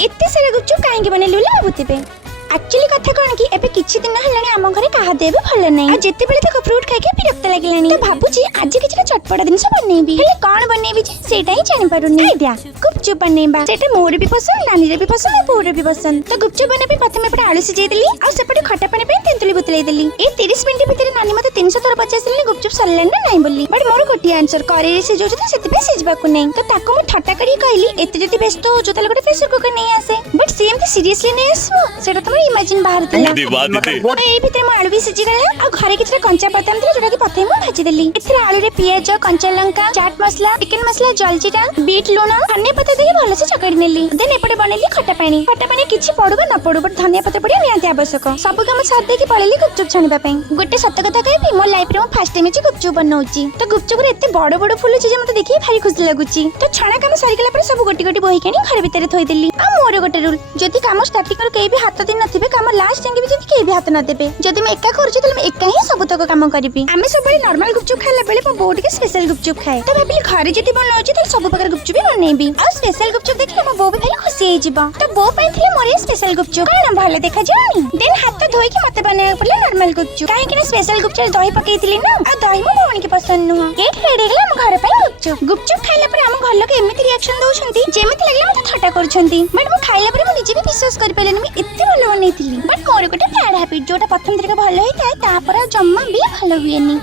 एते सारा गुपचुप काहेकि बनेलु ला भाबुतिबे। एक्चुअली कथा कोन कि एबे किछि दिन हलानी हम घरे कहा देबे भल नै आ जेते बेले तक फ्रूट खाइ के विरक्त लागिलानी तो भाबुची आज किछि चटपटा दिन से बनेबी हेले कोन बनेबी जे सेटा ही जानि पारुनी आइडिया गुपचुप बनेबा सेटा मोर भी पसंद नानी रे भी पसंद पूरे भी पसंद तो गुपचुप बनेबी प्रथमे पटे आलू सिझाइ देली आ सेपटे खट्टा पानी पे तेंतुली बुतलाई देली ए 30 मिनिट भीतर नानी मते 300 थर पचासली गुपचुप सरले ना नै बोली बट मोर गोटी आंसर करे से जो सेते पे सिझबा को नै तो ताको म ठट्टा करी कहली एते जति व्यस्त हो जो तले गोटे प्रेशर कुकर नै आसे बट सेम तो सीरियसली नै आसो सेटा त इमेजिन बाहर थिला ए भीतर म आलू भी सिझी गला आ घरे किछरा कंचा बादाम थिला जोटा कि पथे म भाजी देली एथरा आलू रे पियाज कंचा लंका चाट मसला चिकन मसला जलजीरा बीट लूण धनिया पत्ता देके भलो से चकड़ी नेली देन एपटे बनेली खट्टा पानी किछि पड़ुबा न पड़ु बट धनिया पत्ता पड़िया नियाते आवश्यक सब काम साथ देके पळेली गुपचुप छानिबा पई गोटे सत्य कथा कहबी मो लाइफ रे म फर्स्ट टाइम गुपचुप बनौची तो गुपचुप रे एते बड़ बड़ फुल छी जे मते देखि भारी खुशी लागुची तो छणा काम सरी गेला पर सब गोटी गोटी बोही केनी घर भीतर थोई देली आ मोर गोटे रूल जदी काम स्टार्टिंग कर केबी हाथ दिन नथिबे काम लास्ट जाके भी जदी केबी हाथ न देबे जदी मैं एका करछु त मैं एका ही सब तक काम करबी आमे सब बड़ी नॉर्मल गुपचुप खाइला बेले मो बहुत के स्पेशल गुपचुप खाए तो भाबिली घरे जदी बनौची त सब प्रकार गुपचुप भी बनेबी आ स्पेशल गुपचुप देखि मो बो भी भारी खुशी हे जिवो तो बो पई थिले मोर स्पेशल गुपचुप काना भले देखा जानी देन हाथ धोई के मते बनाए पड़ले नॉर्मल गुपचुप काहे कि स्पेशल गुपचुप दही पकेइथिली ना आ दही मो भौणी के पसंद नुह केक रेडी गेला हम घर पई गुपचुप खाइला पर हम घर लोग एमिति रिएक्शन दउछंती जेमिति लागला मते ठट्टा करछंती बट मो खाइला पर मो निजे भी विश्वास कर पेलेनी मैं एते भलो बनैथिली बट मोर गोटे बैड हैबिट जोटा प्रथम तरीका भलो होई थाए तापर जम्मा भी भलो हुएनी।